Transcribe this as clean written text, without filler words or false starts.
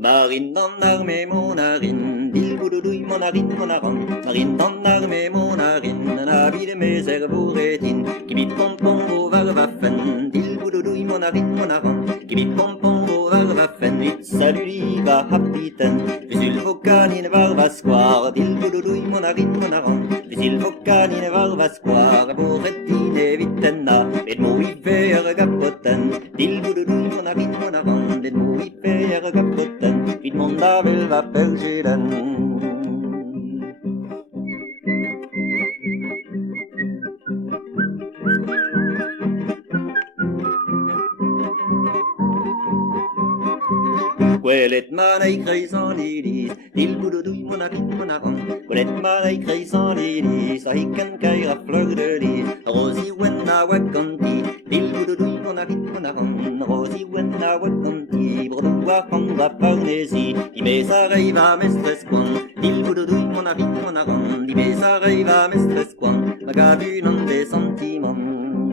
Marine dans l'armée, mon narine, dilboudoudoui, mon narine, mon naran. Marine dans l'armée, mon narine, un habit de mes cerveaux rétines. Qui bip pom pom au varvafen, dilboudoudoui, mon narine, mon naran. Qui bip pom pom au varvafen, vite salut liva capitaine. Visul vocanine varvasquare, dilboudoudoui, mon narine, mon naran. Visul vocanine varvasquare, bourretine vitenna. Et mo hiver gapoten, dilboudoudoui, mon narine, mon naran. Et mo hiver gapoten. Vid måndag vill vara pälskylen. Quellet man ei creu sans lidis, dil boudoudoui mon arin mon aran. Quellet man ei creu sans lidis, a hicken cair a fleur de lis. Rosi wenna wakanti, dil boudoudoui mon arin mon aran. Rosi wenna wakanti, bordou a fanga parnesi. Di mes arriva mestres quan, dil boudoudoui mon arin mon aran. Di mes arriva mestres quan, magabu non des sentiments.